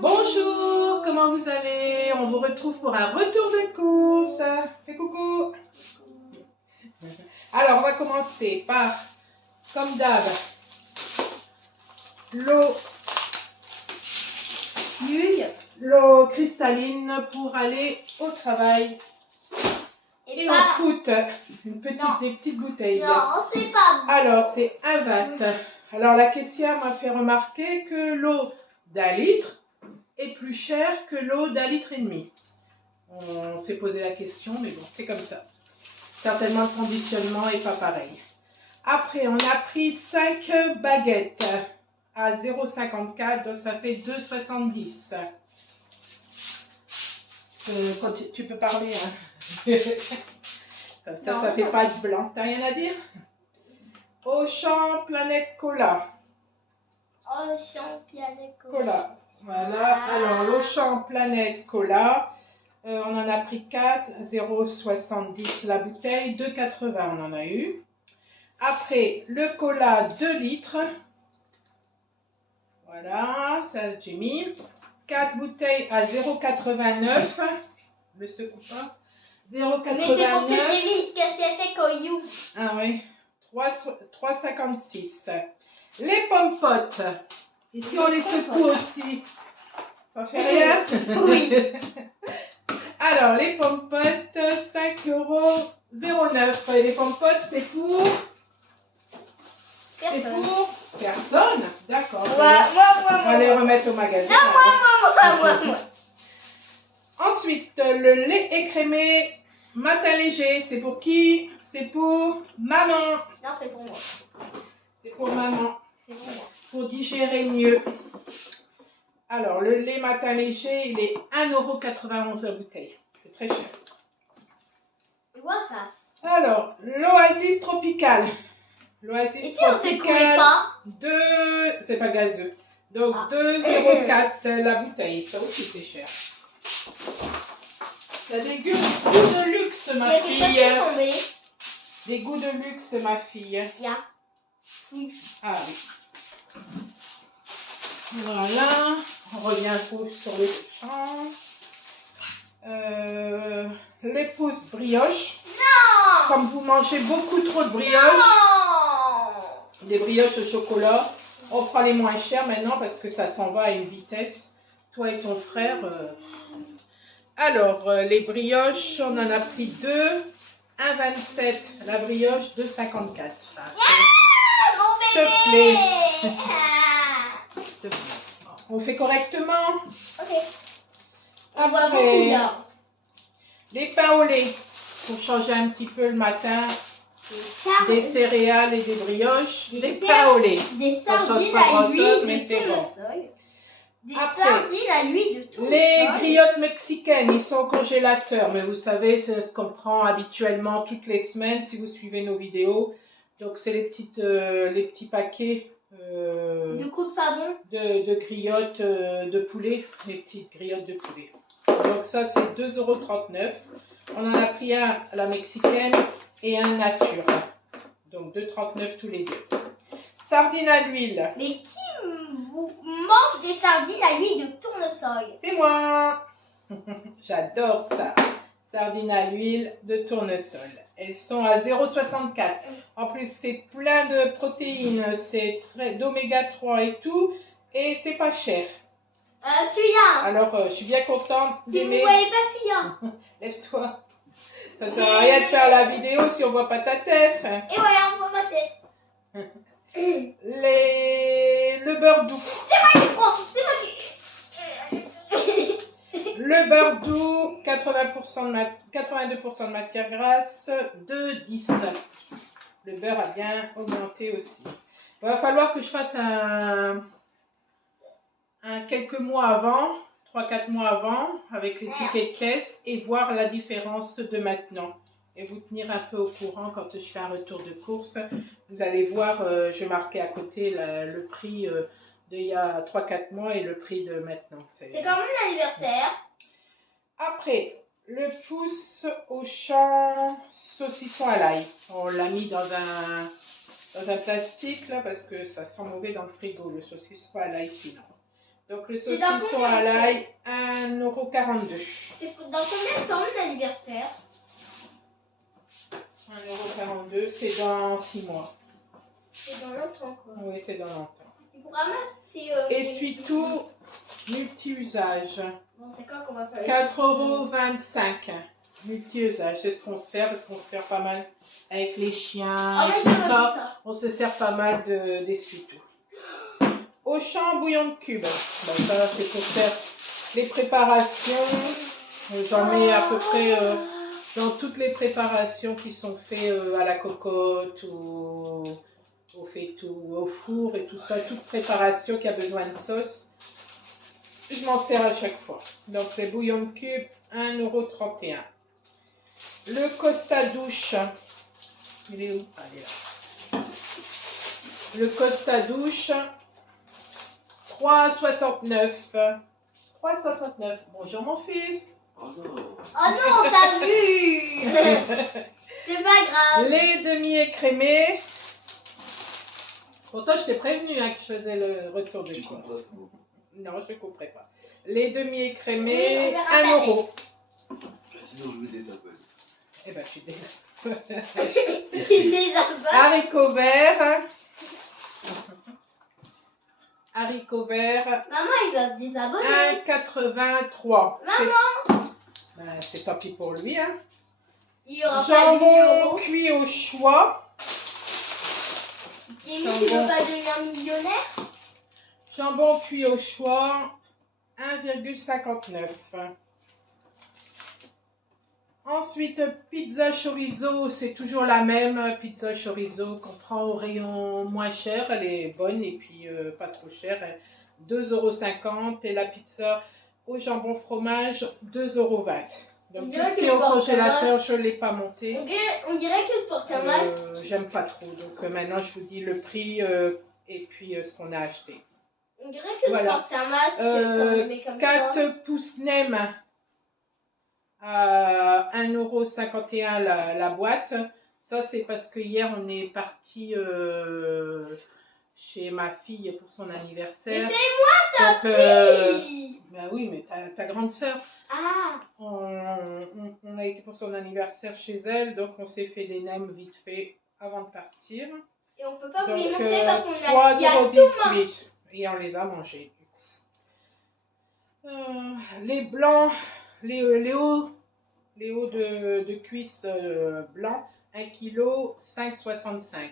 Bonjour, comment vous allez? On vous retrouve pour un retour de course. Fais coucou. Alors, on va commencer par, comme d'hab, l'eau cristalline pour aller au travail et au foot. Des petites bouteilles. Non, c'est pas bon. Alors, c'est 1,20. Alors, la caissière m'a fait remarquer que l'eau d'1 litre est plus chère que l'eau d'1,5 litre. On s'est posé la question, mais bon, c'est comme ça. Certainement, le conditionnement n'est pas pareil. Après, on a pris 5 baguettes à 0,54, donc ça fait 2,70. Tu peux parler, hein. Comme ça, non, ça fait pas de blanc. T'as rien à dire? Auchan Planète Cola. Auchan Planète Cola. Voilà. Alors, l'Auchan Planète Cola. On en a pris 4, 0,70 la bouteille, 2,80 on en a eu. Après, le cola 2 litres. Voilà, ça j'ai mis. 4 bouteilles à 0,89. Le secoue pas. 0,89. Mais c'est pour que tu dises que c'était Coyou. Ah oui. 3,56. Les pommes-potes. Et si on les secoue aussi, ça fait rien? Oui. Alors, les pommes-potes, 5,09 €. Et les pommes-potes, c'est pour... Personne. C'est pour personne? D'accord. On va les remettre au magasin. Non, moi. Ensuite, le lait écrémé matin léger, c'est pour qui? C'est pour maman. Non, c'est pour moi. C'est pour maman. C'est pour moi. Pour digérer mieux. Alors, le lait matin léger, il est 1,91 € la bouteille. C'est très cher. Alors, l'oasis tropicale. L'oasis tropicale. C'est pas gazeux. Donc, 2,04 € la bouteille. Ça aussi, c'est cher. Il y a des goûts de luxe, ma fille. Des goûts de luxe, ma fille. Oui. Ah oui. Voilà. On revient sur les champs. L'épouse brioche. Non! Comme vous mangez beaucoup trop de brioches, Non! des brioches au chocolat, on prend les moins chers maintenant parce que ça s'en va à une vitesse. Toi et ton frère. Alors, les brioches, on en a pris 2. 1,27 la brioche, 2,54. Ça s'il te plaît. On fait correctement. Ok. Après, les pains au lait, pour changer un petit peu le matin, des céréales et des brioches, des pains au lait. Des sardines à l'huile de tournesol. Des sardines à l'huile de tournesol. Les griottes mexicaines, ils sont au congélateur, mais vous savez, c'est ce qu'on prend habituellement toutes les semaines si vous suivez nos vidéos. Donc c'est les petits paquets de griottes de poulet, les petites griottes de poulet. Donc ça c'est 2,39 €. On en a pris un à la mexicaine et un nature. Donc 2,39 € tous les deux. Sardines à l'huile. Mais qui mange des sardines à l'huile de tournesol? C'est moi. J'adore ça. Sardines à l'huile de tournesol. Elles sont à 0,64. En plus, c'est plein de protéines, c'est d'oméga 3 et tout. Et c'est pas cher. Celui-là. Alors, je suis bien contente d'aimer. Si vous voyez pas celui-là. Lève-toi. Ça sert à rien de faire la vidéo si on voit pas ta tête. Et voilà, on voit ma tête. Le beurre doux. C'est moi qui prends. C'est moi qui... Le beurre doux, 82% de matière grasse, 2,10 €. Le beurre a bien augmenté aussi. Il va falloir que je fasse quelques mois avant, 3-4 mois avant, avec les tickets de caisse et voir la différence de maintenant. Et vous tenir un peu au courant quand je fais un retour de course. Vous allez voir, je marquais à côté le prix d'il y a 3-4 mois et le prix de maintenant. C'est comme mon anniversaire. Après, le pouce au champ saucisson à l'ail. On l'a mis dans un plastique là parce que ça sent mauvais dans le frigo, le saucisson à l'ail sinon. Donc le saucisson à l'ail, 1,42 €. C'est dans combien de temps l'anniversaire? 1,42 €, c'est dans 6 mois. C'est dans longtemps quoi. Oui, c'est dans longtemps. Et pour ramasser essuie-tout multi-usage. Bon, c'est quand qu'on va faire 4,25 €. Multi-usage, c'est ce qu'on sert parce qu'on se sert pas mal avec les chiens. Oh, Et tout ça. On se sert pas mal d'essuie-tout. Auchan bouillon de cube. Bon, ça, c'est pour faire les préparations. J'en mets à peu près dans toutes les préparations qui sont faites à la cocotte ou au faitout, au four et tout ça. Toute préparation qui a besoin de sauce, je m'en sers à chaque fois. Donc, les bouillons de cube, 1,31 €. Le Costa douche. Il est où? Ah, il est là. Le Costa douche. 3,69 €. 3,69 €. Bonjour mon fils. Oh non, t'as vu. C'est pas grave. Les demi-écrémés. Pourtant, je t'ai prévenu que je faisais le retour de course. Non, je ne couperai pas. Les demi-écrémés, 1 €. Sinon, je vais désabonner. Eh ben, je suis désolée. Haricots verts. Haricots verts. Maman, il va se désabonner. 1,83 €. Maman. C'est tant pis pour lui. Hein. Il y aura jambon cuit au choix. Et lui, tu veux pas devenir millionnaire? Jambon cuit au choix, 1,59 €. Ensuite, pizza chorizo, c'est toujours la même pizza chorizo qu'on prend au rayon moins cher. Elle est bonne et puis pas trop chère. 2,50 € et la pizza au jambon fromage, 2,20 €. Donc tout ce qui est au congélateur, je ne l'ai pas monté. On dirait que Sport Mass. J'aime pas trop. Donc maintenant, je vous dis le prix et puis ce qu'on a acheté. On dirait que Sport Mass, 4 pouces nem à 1,51 € la boîte. Ça, c'est parce que hier, on est parti chez ma fille pour son anniversaire. Mais c'est moi ta fille. Ben oui, mais ta grande sœur. Ah. On a été pour son anniversaire chez elle, donc on s'est fait des nems vite fait avant de partir. Et on peut pas vous les montrer parce qu'on a 3,18 € et on les a mangés. Les blancs, les hauts de cuisse blancs, 1 kg, 5,65 €.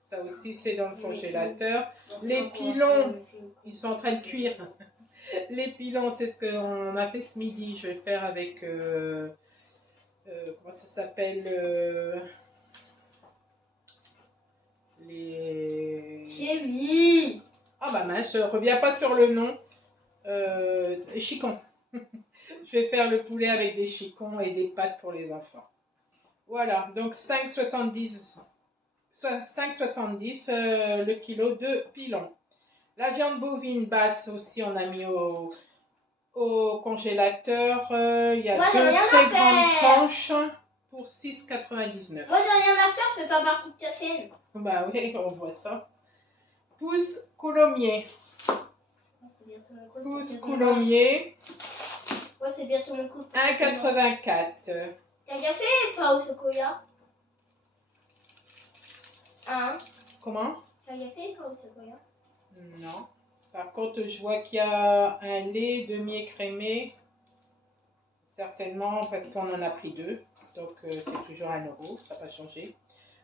Ça aussi, c'est dans le congélateur. Les pilons, ils sont en train de cuire. Les pilons, c'est ce qu'on a fait ce midi. Je vais faire avec, comment ça s'appelle, les... Chérie. Ah bah mince, je ne reviens pas sur le nom. Chicons. Je vais faire le poulet avec des chicons et des pâtes pour les enfants. Voilà, donc 5,70 le kilo de pilon. La viande bovine basse aussi, on a mis au congélateur. Il y a 2 très grandes tranches pour 6,99 €. Moi, j'ai rien à faire, je fais pas partie de ta chaîne. Bah oui, on voit ça. Pousse coulommiers. Pousse coulommiers. Ouais, c'est bientôt mon coup. 1,84 €. T'as café ou pas au chocolat? Hein? Comment? T'as café ou pas au chocolat? Non. Par contre, je vois qu'il y a un lait demi-écrémé. Certainement parce qu'on en a pris 2. Donc, c'est toujours 1 €. Ça n'a pas changé.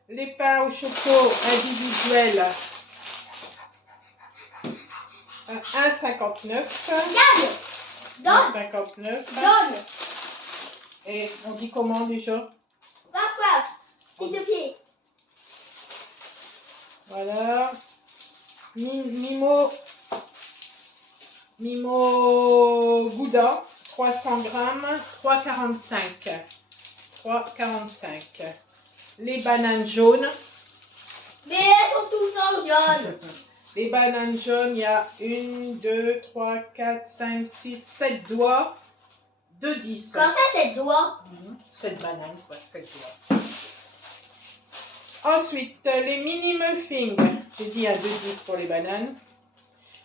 Les pains au chocolat individuels. 1,59 €. Donne! 1,59 €. Donne! Et on dit comment déjà? Paf, s'il te plaît. Voilà. Mimo Gouda, 300 grammes, 3,45 €. Les bananes jaunes. Mais elles sont tout le temps jaunes. Les bananes jaunes, il y a 1, 2, 3, 4, 5, 6, 7 doigts de 10. Quand ça, 7 doigts? 7 bananes, quoi, 7 doigts. Ensuite, les mini muffins. J'ai dit à 2,10 pour les bananes.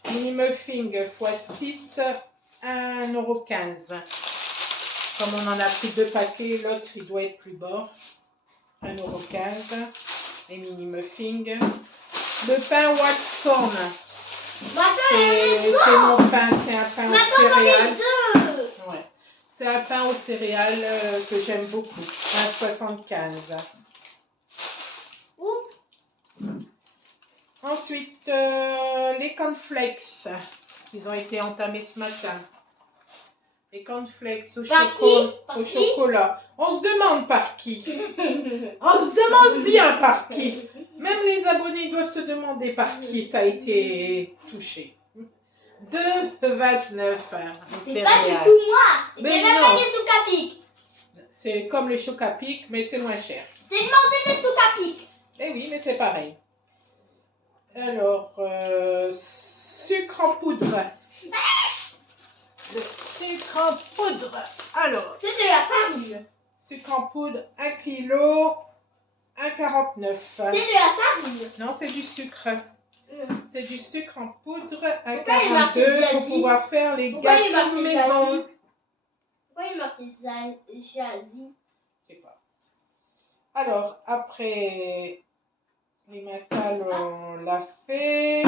Mini muffin x 6, 1,15 €. Comme on en a pris 2 paquets, l'autre il doit être plus bas. 1,15 €. Les mini muffins. Le pain Waxcorn. C'est mon pain, c'est un pain aux céréales. Ouais. C'est un pain aux céréales que j'aime beaucoup. 1,75 €. Ensuite, les cornflakes. Ils ont été entamés ce matin. Les cornflakes au chocolat. On se demande par qui. On se demande bien par qui. Même les abonnés doivent se demander par qui ça a été touché. 2,29 €. C'est pas du tout moi. C'est même pas des Chocapic. C'est comme les Chocapic, mais c'est moins cher. J'ai demandé des Chocapic. Eh oui, mais c'est pareil. Alors, sucre en poudre. Le sucre en poudre. Alors. C'est de la farine. Sucre en poudre, 1 kg, 1,49 €. C'est de la farine. Non, c'est du sucre. C'est du sucre en poudre, 1,42 1,42 € pour pouvoir faire les gâteaux maison. Pourquoi il marque Jazzy? Je sais pas. Alors, après, les matales, on l'a fait.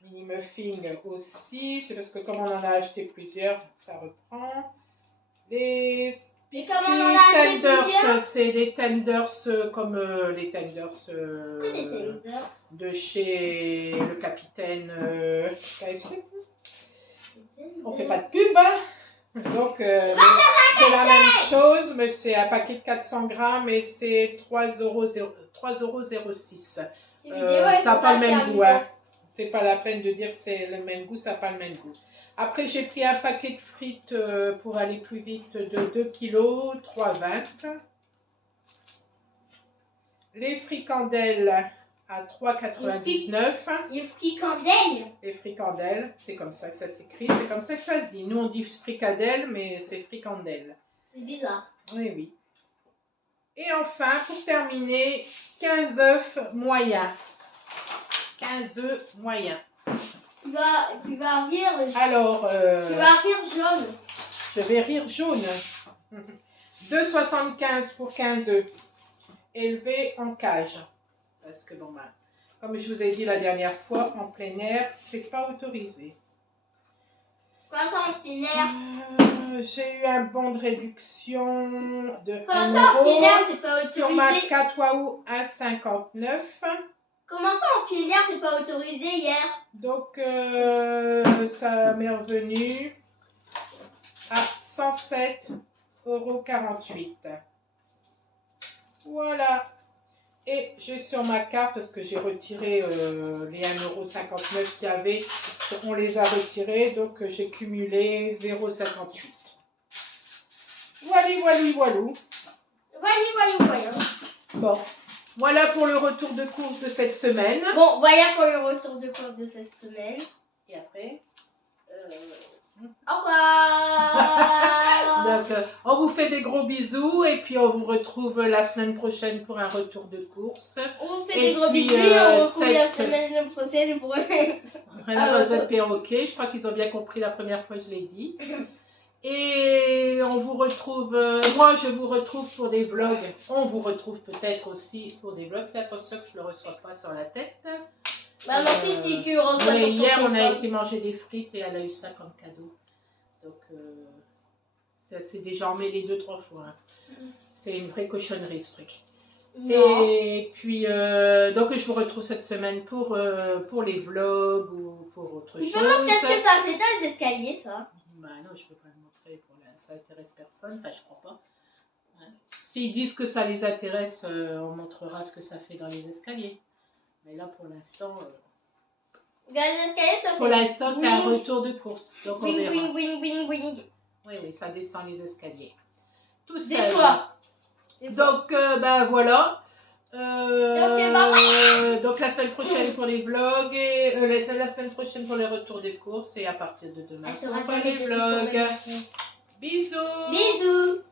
Mini muffin aussi. C'est parce que comme on en a acheté plusieurs, ça reprend. Les spicy tenders, c'est les tenders comme les tenders de chez le capitaine KFC. On fait pas de pub, hein. Donc c'est la même chose, mais c'est un paquet de 400 grammes et c'est 3,06 €. Ça n'a pas le même goût. Hein. C'est pas la peine de dire que c'est le même goût, ça n'a pas le même goût. Après, j'ai pris un paquet de frites pour aller plus vite de 2 kg, 3,20 €. Les fricandelles à 3,99 €. Les fricandelles. Les fricandelles, c'est comme ça que ça s'écrit, c'est comme ça que ça se dit. Nous, on dit fricadelle, mais c'est fricandelle. C'est bizarre. Oui, oui. Et enfin, pour terminer, 15 œufs moyens. 15 œufs moyens. Tu vas rire. Alors, tu vas rire jaune. Je vais rire jaune. 2,75 € pour 15 œufs. Élevés en cage. Parce que, bon, comme je vous ai dit la dernière fois, en plein air, c'est pas autorisé. Quoi ça en plein air? J'ai eu un bon de réduction de 1 Comment ça en plein air, c'est pas € autorisé? sur ma 4 Waouh 1,59 €. Comment ça en plein air, c'est pas autorisé hier? Donc, ça m'est revenu à 107,48 €. Voilà. Et j'ai sur ma carte, parce que j'ai retiré les 1,59 € qu'il y avait, on les a retirés, donc j'ai cumulé 0,58 €. Voilà. Bon, voilà pour le retour de course de cette semaine. Bon, voilà pour le retour de course de cette semaine. Et après au revoir. Donc, on vous fait des gros bisous et puis on vous retrouve la semaine prochaine pour un retour de course. On vous fait des gros bisous et on vous retrouve la semaine prochaine pour Rien Rosette Perroquet, je crois qu'ils ont bien compris la première fois, je l'ai dit. Et on vous retrouve, moi je vous retrouve pour des vlogs. On vous retrouve peut-être aussi pour des vlogs. Fais attention que je ne le reçois pas sur la tête. Mon fils, il que reçoit sur hier, on a été manger des frites et elle a eu ça comme cadeau. Donc, ça s'est déjà emmêlé 2-3 fois. Hein. C'est une vraie cochonnerie ce truc. Non. Et puis, donc je vous retrouve cette semaine pour les vlogs ou pour autre chose. Qu'est-ce que ça fait dans les escaliers, ça? Bah non, je ne peux pas le montrer, ça intéresse personne, enfin je crois pas. Ouais. S'ils disent que ça les intéresse, on montrera ce que ça fait dans les escaliers. Mais là pour l'instant, pour l'instant c'est un retour de course, donc on verra. Wing. Oui, ça descend les escaliers. Tout Des seul. fois. Donc ben voilà. Donc la semaine prochaine pour les vlogs et la semaine prochaine pour les retours des courses et à partir de demain pour les vlogs. Bisous. Bisous.